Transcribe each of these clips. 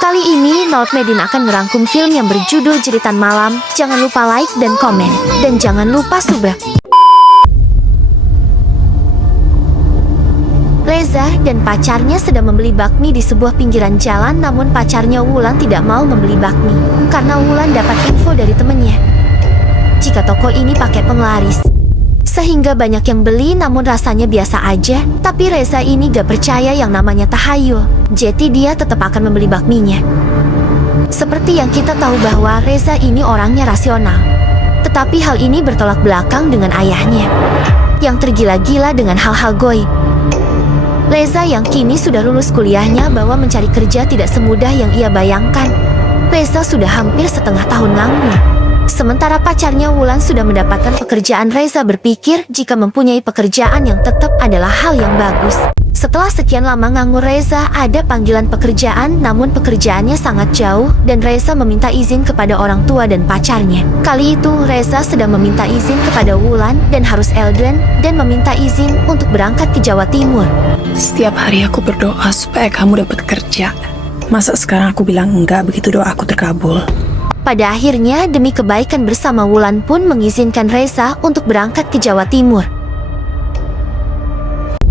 Kali ini Noordmedin akan merangkum film yang berjudul Jeritan Malam. Jangan lupa like dan komen. Dan jangan lupa subscribe. Reza dan pacarnya sedang membeli bakmi di sebuah pinggiran jalan, namun pacarnya Wulan tidak mau membeli bakmi karena Wulan dapat info dari temannya jika toko ini pakai penglaris, sehingga banyak yang beli namun rasanya biasa aja. Tapi Reza ini gak percaya yang namanya tahayul, jadi dia tetap akan membeli bakminya. Seperti yang kita tahu bahwa Reza ini orangnya rasional, tetapi hal ini bertolak belakang dengan ayahnya yang tergila-gila dengan hal-hal goib. Reza yang kini sudah lulus kuliahnya bahwa mencari kerja tidak semudah yang ia bayangkan. Reza sudah hampir setengah tahun nganggur. Sementara pacarnya Wulan sudah mendapatkan pekerjaan. Reza berpikir jika mempunyai pekerjaan yang tetap adalah hal yang bagus. Setelah sekian lama nganggur, Reza ada panggilan pekerjaan, namun pekerjaannya sangat jauh dan Reza meminta izin kepada orang tua dan pacarnya. Kali itu Reza sedang meminta izin kepada Wulan dan harus Eldren dan meminta izin untuk berangkat ke Jawa Timur. Setiap hari aku berdoa supaya kamu dapat kerja. Masa sekarang aku bilang enggak begitu doa aku terkabul? Pada akhirnya demi kebaikan bersama, Wulan pun mengizinkan Reza untuk berangkat ke Jawa Timur.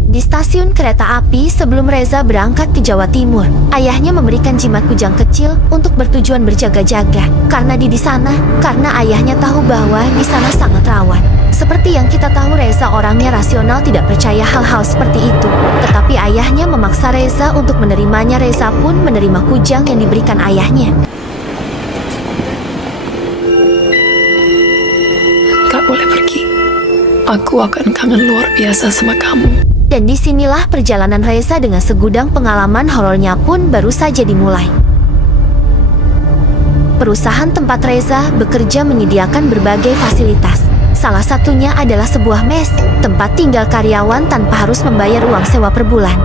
Di stasiun kereta api sebelum Reza berangkat ke Jawa Timur, ayahnya memberikan jimat kujang kecil untuk bertujuan berjaga-jaga karena di sana, karena ayahnya tahu bahwa di sana sangat rawan. Seperti yang kita tahu, Reza orangnya rasional, tidak percaya hal-hal seperti itu. Tetapi ayahnya memaksa Reza untuk menerimanya. Reza pun menerima kujang yang diberikan ayahnya. Gak boleh pergi. Aku akan kangen luar biasa sama kamu. Dan disinilah perjalanan Reza dengan segudang pengalaman horornya pun baru saja dimulai. Perusahaan tempat Reza bekerja menyediakan berbagai fasilitas. Salah satunya adalah sebuah mes, tempat tinggal karyawan tanpa harus membayar uang sewa per bulan.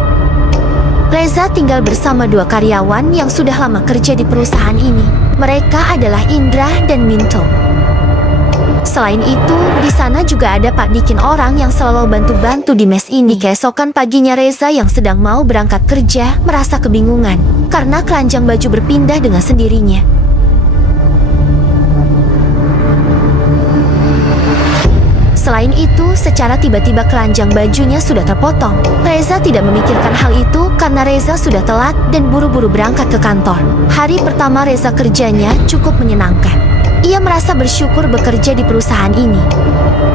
Reza tinggal bersama dua karyawan yang sudah lama kerja di perusahaan ini. Mereka adalah Indra dan Minto. Selain itu, di sana juga ada Pak Dikin, orang yang selalu bantu-bantu di mes ini. Keesokan paginya, Reza yang sedang mau berangkat kerja merasa kebingungan karena keranjang baju berpindah dengan sendirinya. Selain itu, secara tiba-tiba keranjang bajunya sudah terpotong. Reza tidak memikirkan hal itu karena Reza sudah telat dan buru-buru berangkat ke kantor. Hari pertama Reza kerjanya cukup menyenangkan. Ia merasa bersyukur bekerja di perusahaan ini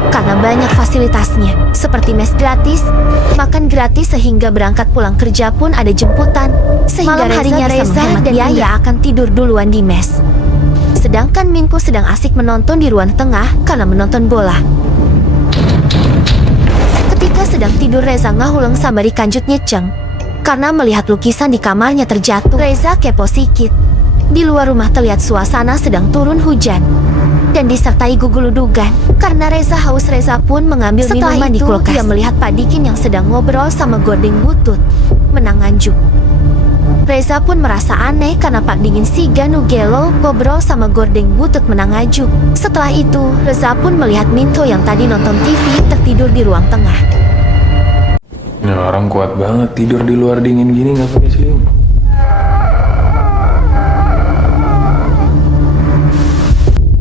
karena banyak fasilitasnya, seperti mes gratis, makan gratis, sehingga berangkat pulang kerja pun ada jemputan. Sehingga malam harinya Reza dan Yaya akan tidur duluan di mes. Sedangkan Minko sedang asik menonton di ruang tengah karena menonton bola. Ketika sedang tidur, Reza ngahuleng sambari kanjut nyeceng karena melihat lukisan di kamarnya terjatuh. Reza kepo sikit. Di luar rumah terlihat suasana sedang turun hujan dan disertai guguludugan. Karena Reza haus, Reza pun mengambil minuman di kulkas. Ia melihat Pak Dikin yang sedang ngobrol sama Gordeng Butut menang nganjuk. Reza pun merasa aneh karena Pak Dikin si Ganu Gelo ngobrol sama Gordeng Butut menang nganjuk. Setelah itu, Reza pun melihat Minto yang tadi nonton TV tertidur di ruang tengah. Nah, orang kuat banget tidur di luar dingin gini nggak pakai selimut.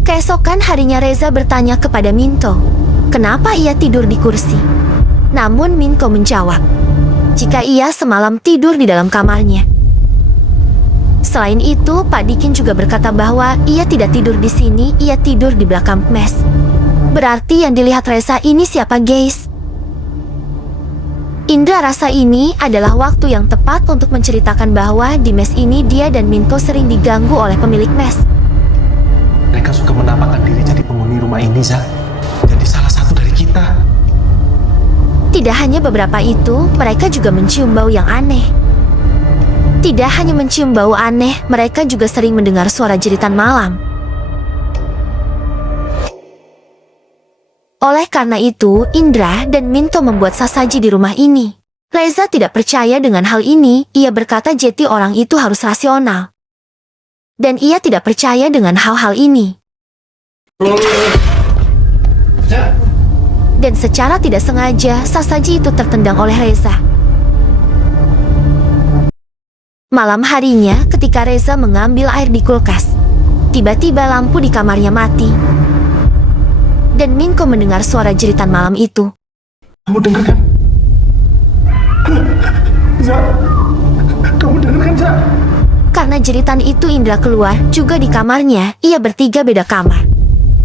Keesokan harinya Reza bertanya kepada Minto, kenapa ia tidur di kursi. Namun Minto menjawab, jika ia semalam tidur di dalam kamarnya. Selain itu, Pak Dikin juga berkata bahwa ia tidak tidur di sini, ia tidur di belakang mes. Berarti yang dilihat Reza ini siapa, guys? Indra rasa ini adalah waktu yang tepat untuk menceritakan bahwa di mes ini dia dan Minto sering diganggu oleh pemilik mes. Mereka suka menampakkan diri jadi penghuni rumah ini, Zah. Jadi salah satu dari kita. Tidak hanya beberapa itu, mereka juga mencium bau yang aneh. Tidak hanya mencium bau aneh, mereka juga sering mendengar suara jeritan malam. Oleh karena itu, Indra dan Minto membuat sesaji di rumah ini. Reza tidak percaya dengan hal ini, ia berkata jeti orang itu harus rasional. Dan ia tidak percaya dengan hal-hal ini. Dan secara tidak sengaja, sesaji itu tertendang oleh Reza. Malam harinya ketika Reza mengambil air di kulkas, tiba-tiba lampu di kamarnya mati. Dan Minko mendengar suara jeritan malam itu. Kamu dengar kan? Za, kamu dengar kan, Za? Karena jeritan itu Indra keluar juga di kamarnya, ia bertiga beda kamar.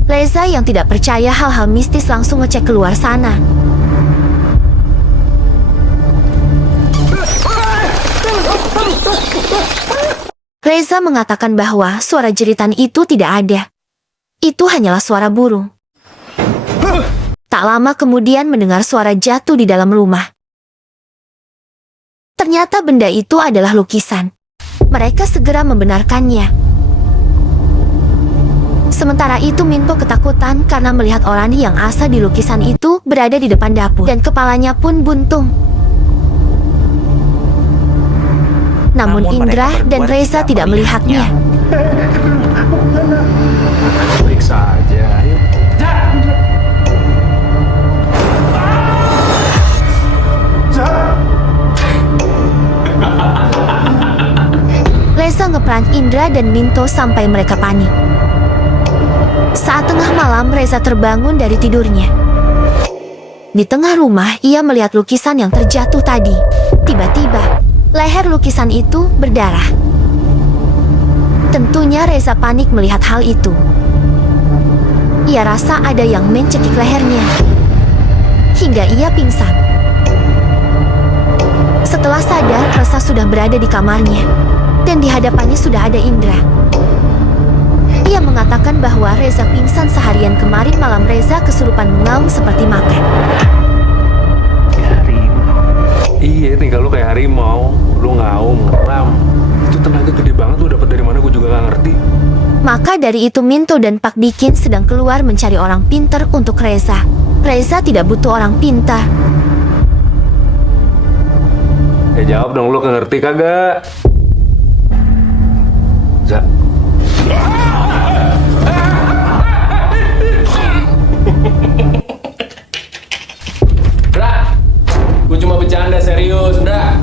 Reza yang tidak percaya hal-hal mistis langsung ngecek keluar sana. Reza mengatakan bahwa suara jeritan itu tidak ada. Itu hanyalah suara burung. Tak lama kemudian mendengar suara jatuh di dalam rumah. Ternyata benda itu adalah lukisan. Mereka segera membenarkannya. Sementara itu Minto ketakutan karena melihat orang yang asa di lukisan itu berada di depan dapur dan kepalanya pun buntung. Namun Indra dan Reza tidak melihatnya. Periksa aja, ayo. Reza ngeperan Indra dan Minto sampai mereka panik. Saat tengah malam Reza terbangun dari tidurnya. Di tengah rumah ia melihat lukisan yang terjatuh tadi. Tiba-tiba leher lukisan itu berdarah. Tentunya Reza panik melihat hal itu. Ia rasa ada yang mencekik lehernya hingga ia pingsan. Setelah sadar, Reza sudah berada di kamarnya dan di hadapannya sudah ada Indra. Ia mengatakan bahwa Reza pingsan seharian kemarin malam. Reza kesurupan mengaum seperti makan. Iya, tinggal lu kayak harimau. Lu ngaum, ngeram. Itu tenaga gede banget, lu dapat dari mana gue juga gak ngerti. Maka dari itu Minto dan Pak Dikin sedang keluar mencari orang pintar untuk Reza. Reza tidak butuh orang pintar. Ya jawab dong, lu ngerti kagak? Za. Bra, gue cuma bercanda serius, Bra.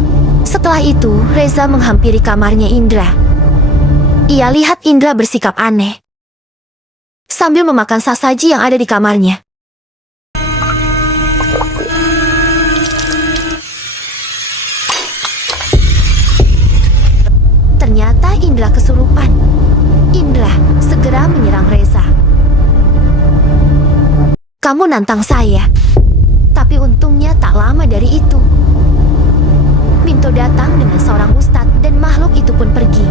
Setelah itu, Reza menghampiri kamarnya Indra. Ia lihat Indra bersikap aneh sambil memakan sesaji yang ada di kamarnya. Ternyata Indra kesurupan. Indra segera menyerang Reza. Kamu nantang saya. Tapi untungnya tak lama dari itu Minto datang dengan seorang ustadz dan makhluk itu pun pergi.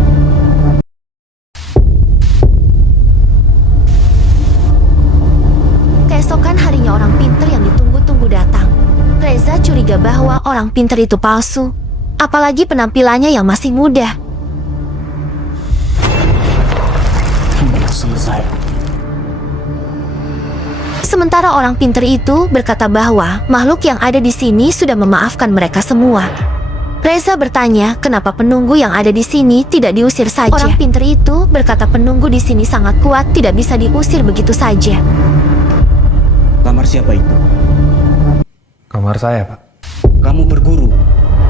Keesokan harinya orang pintar yang ditunggu-tunggu datang. Reza curiga bahwa orang pintar itu palsu, apalagi penampilannya yang masih muda. Selesai. Sementara orang pintar itu berkata bahwa makhluk yang ada di sini sudah memaafkan mereka semua. Reza bertanya kenapa penunggu yang ada di sini tidak diusir saja. Orang pintar itu berkata penunggu di sini sangat kuat, tidak bisa diusir begitu saja. Kamar siapa itu? Kamar saya, Pak. Kamu berguru.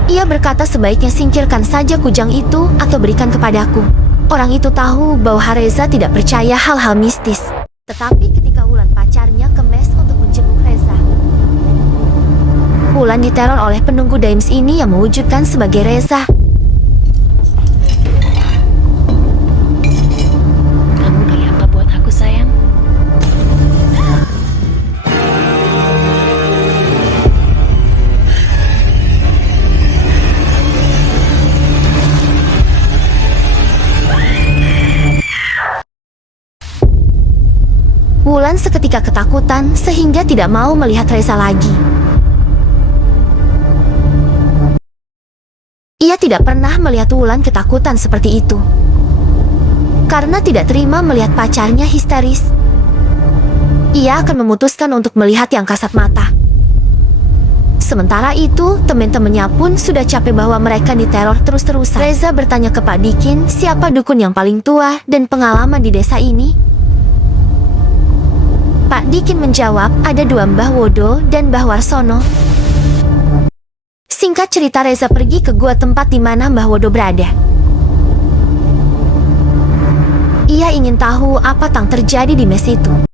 Ia berkata sebaiknya singkirkan saja kujang itu atau berikan kepadaku. Orang itu tahu bahwa Reza tidak percaya hal-hal mistis. Tetapi ketika Wulan pacarnya ke mes untuk menjenguk Reza, Wulan diteror oleh penunggu Daims ini yang mewujudkan sebagai Reza. Kamu beli apa buat aku, sayang? Wulan seketika ketakutan sehingga tidak mau melihat Reza lagi. Ia tidak pernah melihat Wulan ketakutan seperti itu. Karena tidak terima melihat pacarnya histeris, ia akan memutuskan untuk melihat yang kasat mata. Sementara itu, teman-temannya pun sudah capek bahwa mereka diteror terus-terusan. Reza bertanya ke Pak Dikin siapa dukun yang paling tua dan pengalaman di desa ini. Pak Dikin menjawab, ada dua Mbah Wodo dan Mbah Warsono. Singkat cerita, Reza pergi ke gua tempat di mana Mbah Wodo berada. Saya ingin tahu apa yang terjadi di mes itu.